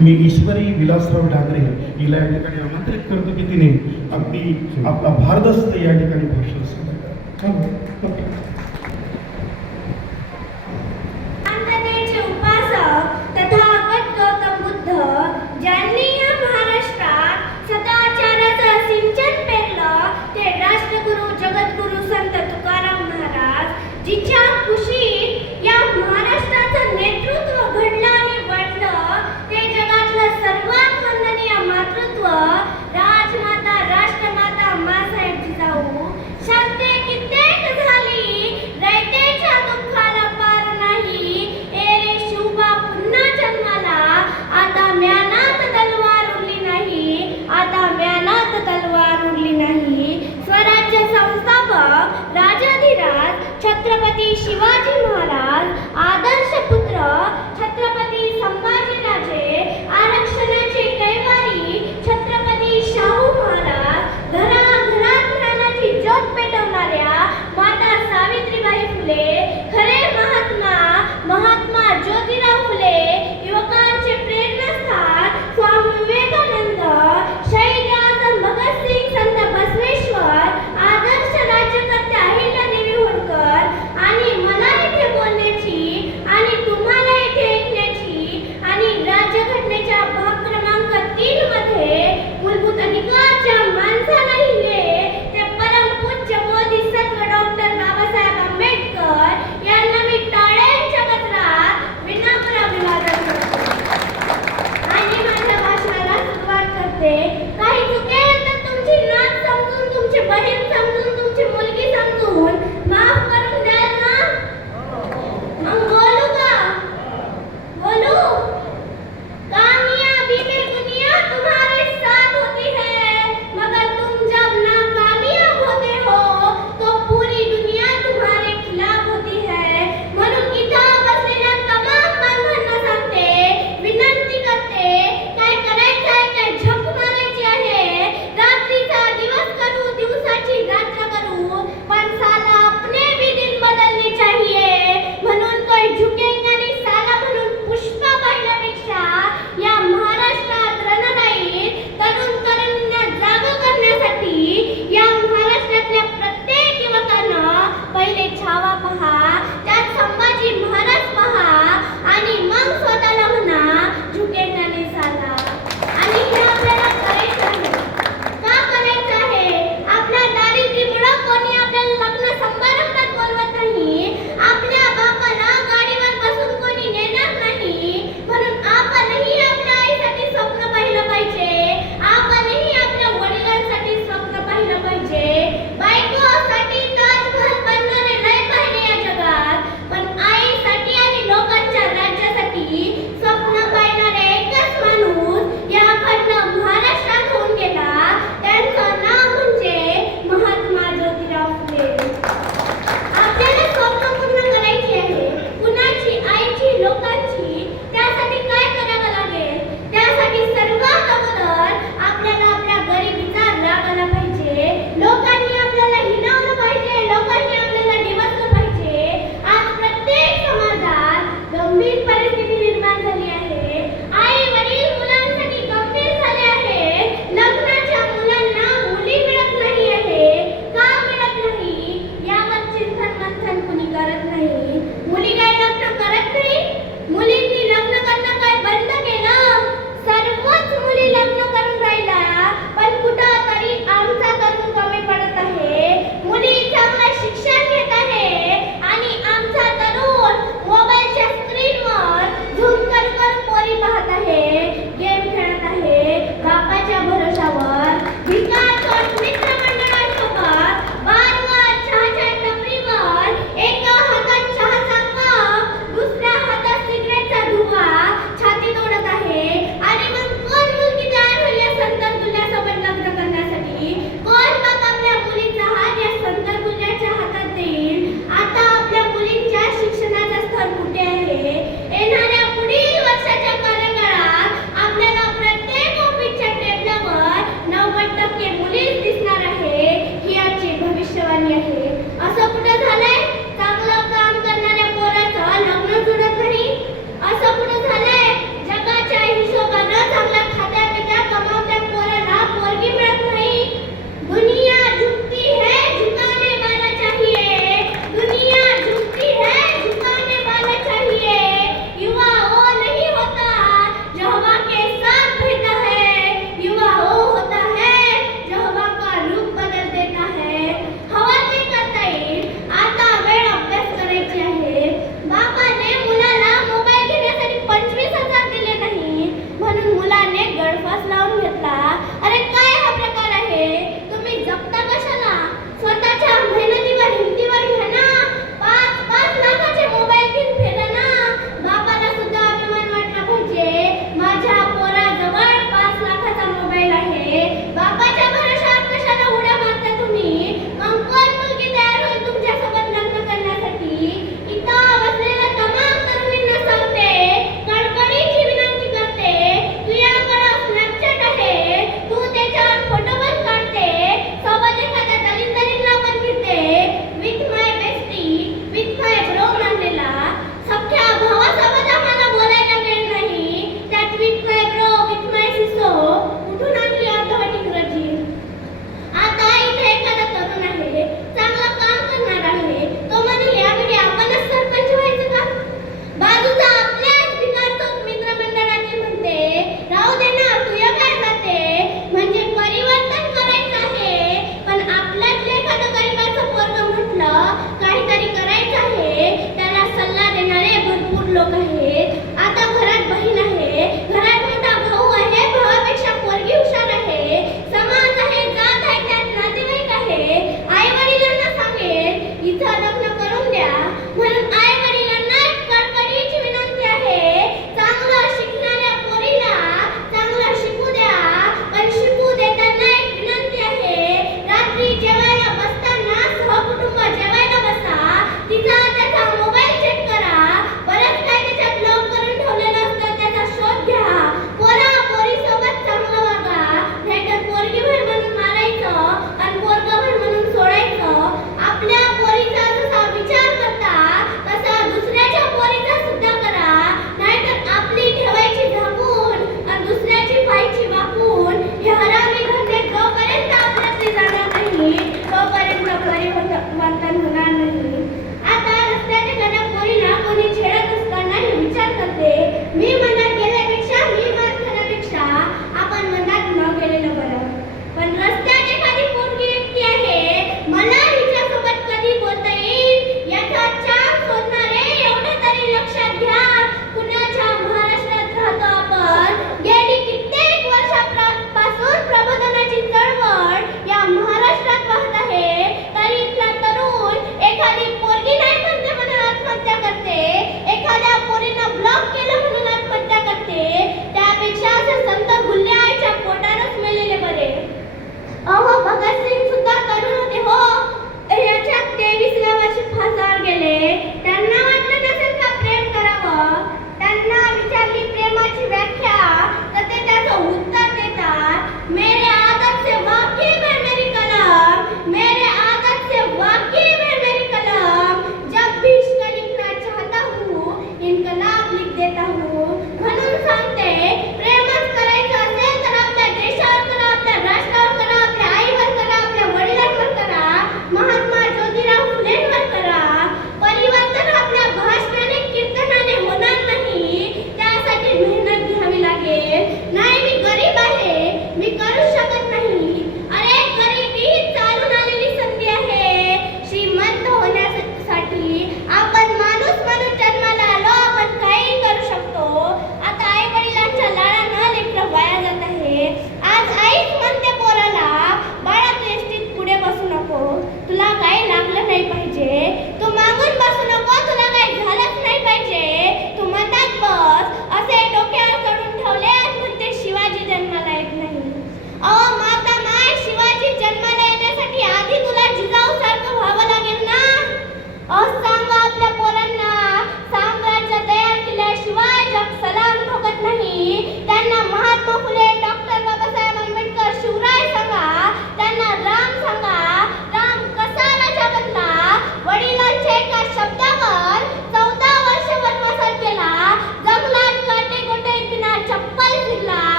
मी ईश्वरी विलासराव डांगरे हिला या ठिकाणी आमंत्रित करतो की तिने अगदी आपला भारदस्त या ठिकाणी भाषण सादर करा. शांततेचे उपासक तथागत गौतम बुद्ध ज्यांनी या महाराष्ट्रात सदाचाराचं सिंचन पेरलं ते राष्ट्रगुरु जगद्गुरु संत तुकाराम महाराज जिच्या कुशीत या महाराष्ट्राचं नेतृत्व घडलं आणि वाढलं ते जगातलं सर्वात वंदनीय मातृत्व राजमाता राष्ट्रमाता माँसाहेब जिजाऊ. शब्दे कित्येक झाली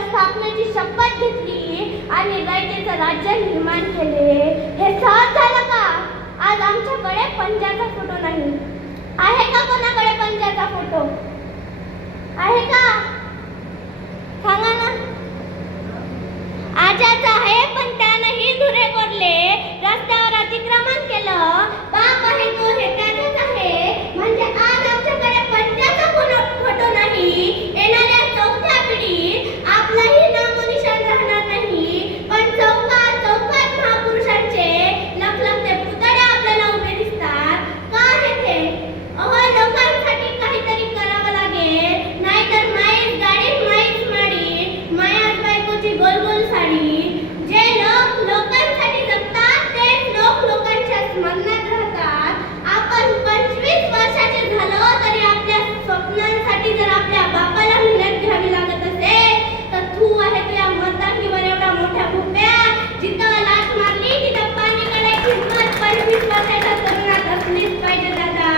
स्थापनेची शपथ घेतली आणि रयतेचं राज्य निर्माण केले. हे सहज झालं का? आज आमच्याकडे पंजाचा फोटो नाही. आहे का कोणाकडे पंजाचा फोटो? आहे का? सांगा ना. आजाच आहे, पण त्यानंही धुरे कोरले, रस्त्यावर अतिक्रमण केलं. बाप आहे तो हे त्याचंच आहे. म्हणजे आज आमच्याकडे पंजाचा फोटो नाही. येणाऱ्या चौथ्या पिढीत आपलाही नामोनिशाण राहणार नाही. पण चौकात चौकात महापुरुषांचे लखलखते पुतळे आपल्याला उभे दिसतात. का आहे ते? अहो, लोकांसाठी काहीतरी करावं लागेल. नाहीतर माईच गाडी, माईच माडी, मायाच बायकोची गोल गोल साडी. जे लोक लोकांसाठी जगतात तेच लोक लोकांच्या स्मरणात राहतात. आपण 25 वर्षाचे झालो तरी आपल्या स्वप्नांसाठी जर आपल्या बापाला मेहनत घ्यावी लागत असेल तर तू आहे तुझ्या मतदाकीवर एवढा मोठ्या भुप्या. जिथं लाथ मारली तिथं पाणी काढायची हिंमत 25 वर्षाच्या तरुणात असलीच पाहिजे दादा.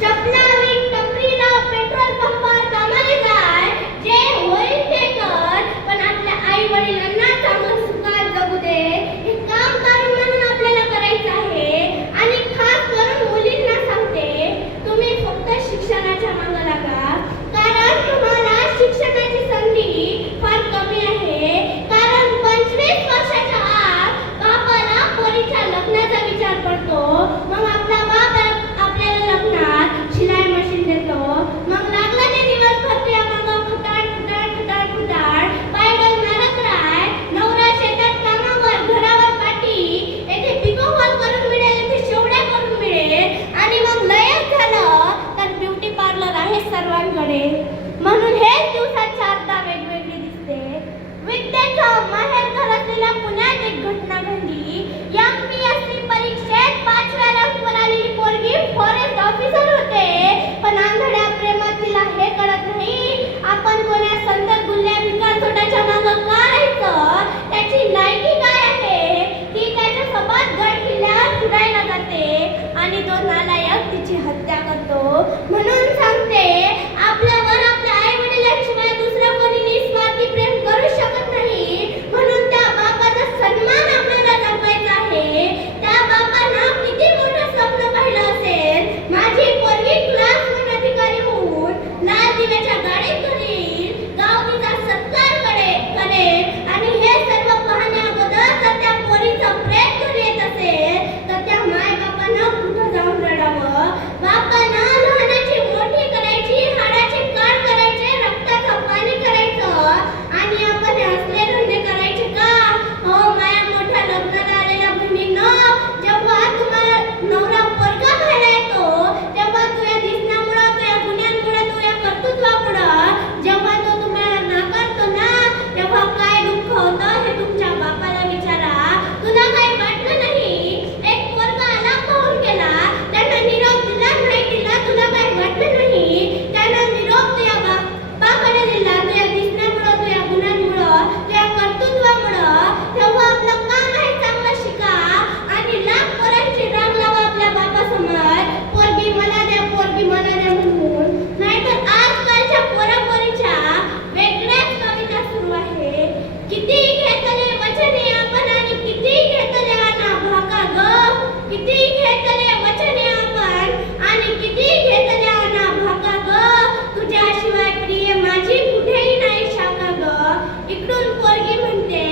चपला विक, टपरी लाव, पेट्रोल पंपावर कामाला जाय, जे होईल ते कर, पण आपल्या आई वडिलांना चांगलं सुखात जगू दे. हे काम करून म्हणून आपल्याला करायचं आहे. आणि खास करून मुलींना सांगते, तुम्ही फक्त शिक्षणाच्या मागे लागा. कारण तुम्हाला शिक्षणाची संधी फार कमी आहे. कारण 25 वर्षाच्या आत बापाला पोरीच्या लग्नाचा विचार पडतो. मग आपला बाप आपल्याला लग्नात शिलाई मशीन देतो. मग लागला ते दिवसभर तुझ्या मागं खुटाड खुटाड खुटाड खुटाड पायडल मारत राय. नवरा शेतात कामावर, घरावर पाठी, येथे पिको फॉल करून मिळेल, येथे शेवड्या करून मिळेल. आणि मग लयच झालं तर ब्युटी पार्लर आहे सर्वांकडे. म्हणून हेच दिवसात 4दा वेगवेगळी दिसते. विद्येचं माहेर घर असलेल्या पुण्यात एक घटना घडली. MPSC परीक्षेत 5व्या रँकवर आलेली पोरगी फॉरेस्ट ऑफिसर होते. पण आंधळ्या प्रेमात तिला हे कळत नाही, आपण कोण्या संत गुल्ल्या भिकार सोटाच्या मागं का राहायचं? त्याची लायकी काय आहे? ती त्याच्यासोबत गड किल्ल्यावर फिरायला जाते आणि तो नालायक तिची हत्या करतो. म्हणून सांगते, आपल्यावर आपल्या आई वडिलांशिवाय दुसरं कोणी निस्वार्थी प्रेम करू शकत नाही. म्हणून त्या बापाचा सन्मान आपल्याला जपवायचा आहे. त्या बापानं किती मोठं स्वप्न पाहिलं असेल. माझी पोरगी क्लास 1 अधिकारी होऊन लाल दिव्याच्या गाडीत करील, गाव तिचा सत्कार करेल. आणि हे सर्व पाहण्या अगोदर जर त्या पोरीचं प्रेम घरी येत असेल तर त्या माय बापानं कुठं जाऊन रडावं? बापानं लहानाची मोठी करायची, हाडाची काढ करायचे, रक्ताचं पाणी करायचं आणि आपण असले धंदे करायचे का? हो माया मोठ्या लग्नाला आलेल्या बहिणींनो, जेव्हा तुम्हाला नवरा पोरगा पाहायला येतो तेव्हा तुझ्या दिसण्यामुळं, तुझ्या गुन्ह्यांमुळं, तुझ्या कर्तृत्वामुळं जेव्हा तो तुम्हाला नाकारतो ना, तेव्हा काय दुःख होतं हे तुमच्या बापाला विचारा. तुला काही वाटलं नाही? एक पोरगा आला, पाहून गेला, त्यानं निरोप दिला, नाही दिला, तुला काही वाटलं नाही? त्यानं निरोप तुझ्या बापाकडे दिला, तुझ्या दिसण्यामुळं, तुझ्या गुन्ह्यांमुळं, तुझ्या कर्तृत्वामुळं. तेव्हा आपलं काम आहे चांगलं शिका आणि लाख पोरांची रांग लावा आपल्या बापासमोर, पोरगी मला द्या, पोरगी मला द्या म्हणून. नाहीतर आजकालच्या पोरापोरीच्या वेगळ्याच कविता सुरू आहे. किती घेतले वचने आपण आणि किती घेतले ना भाका ग. किती घेतले वचने आपण आणि किती घेतले ना भाका ग. तुझ्याशिवाय प्रिय माझी कुठेही नाही शाखा ग. इकडून पोरगी म्हणते,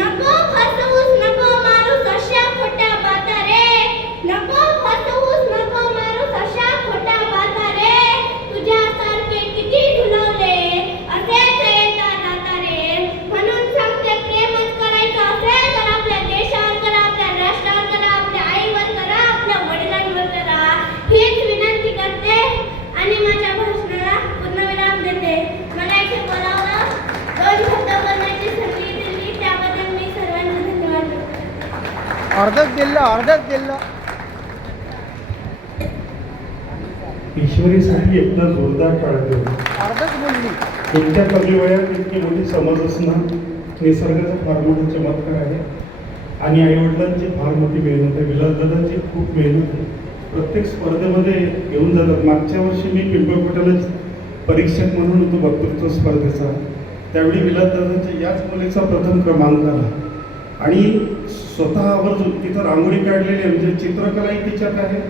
नको फसवूस, नको मारूस अशा खोट्या बाता रे. नको फसवूस, नको मारूस अशा खोट्या बाता रे. तुझ्यासारखे किती झुलवले, असेच येता जाता रे. म्हणून सांगते, प्रेमच करायचं असेल तर आपल्या देशावर करा, आपल्या राष्ट्रावर करा, आपल्या आईवर करा, आपल्या वडिलांवर करा. हीच विनंती करते आणि माझ्या भाषणाला पूर्णविराम देते. मला इथे बोलावलं, 2 शब्द बोलण्याची संधी दिली, त्याबद्दल मी सर्वांना धन्यवाद देते. अर्धच दिलं. ईश्वरीसाठी एकदा जोरदार काढत अर्धच बोलली. इतक्या कमी वयात इतकी मोठी समज असणं निसर्गाचा फार मोठा चमत्कार आहे. आणि आईवडिलांची फार मोठी मेहनत आहे, विलासदादांची खूप मेहनत आहे. प्रत्येक स्पर्धेमध्ये घेऊन जातात. मागच्या वर्षी मी पिंपळपटाला परीक्षक म्हणून होतो वक्तृत्व स्पर्धेचा. त्यावेळी विलासदादांच्या याच मुलीचा प्रथम क्रमांक आला आणि स्वतः आवर्जून तिथं रांगोळी काढलेली आहे, म्हणजे चित्रकलाही तिच्यात आहे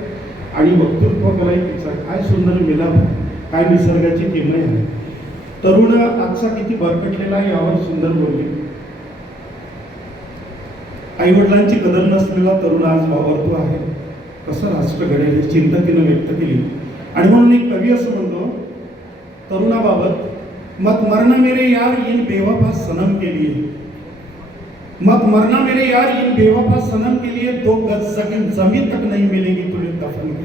आणि वक्तृत्व कलाही तिचा आहे. काय सुंदर मिलाप आहे, काय निसर्गाची किमया आहे. तरुण आजचा किती भरकटलेला आहे यावर सुंदर बोलले. आईवडिलांची कदर नसलेला तरुण आज वावरतो आहे, कसं राष्ट्र घडेल ही चिंता तिनं व्यक्त केली. आणि म्हणून एक कवी असं म्हणतो तरुणाबाबत, मत मरना मेरे यार इन बेवफा सनम के लिए, मत मरना मेरे यार इन बेवफा सनम के लिए, 2 गज जमीन तक नहीं मिलेगी तुम्हें दफन के.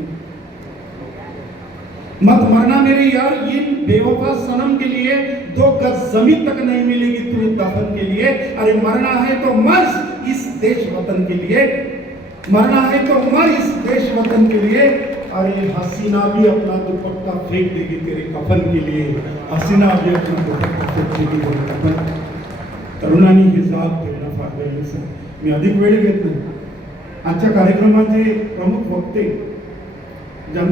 मत मरना मेरे यार इन बेवफा सनम के लिए, 2 गज जमीन तक नहीं मिलेगी तुम्हें दफन के लिए. अरे मरना है तो मर इस देश वतन के लिए, मरना है तो मर इस देश वतन के लिए. अरे हसीना भी अपना दुपट्टा फेंक देगी तेरे कफन के लिए, हसीना भी अपना दुपट्टा फेंक देगी तेरे कफन. तरुणांनी हे जाग ठेवणं फार गरजेचं आहे. मी अधिक वेळ घेत नाही. आजच्या कार्यक्रमाचे प्रमुख वक्ते ज्यांचं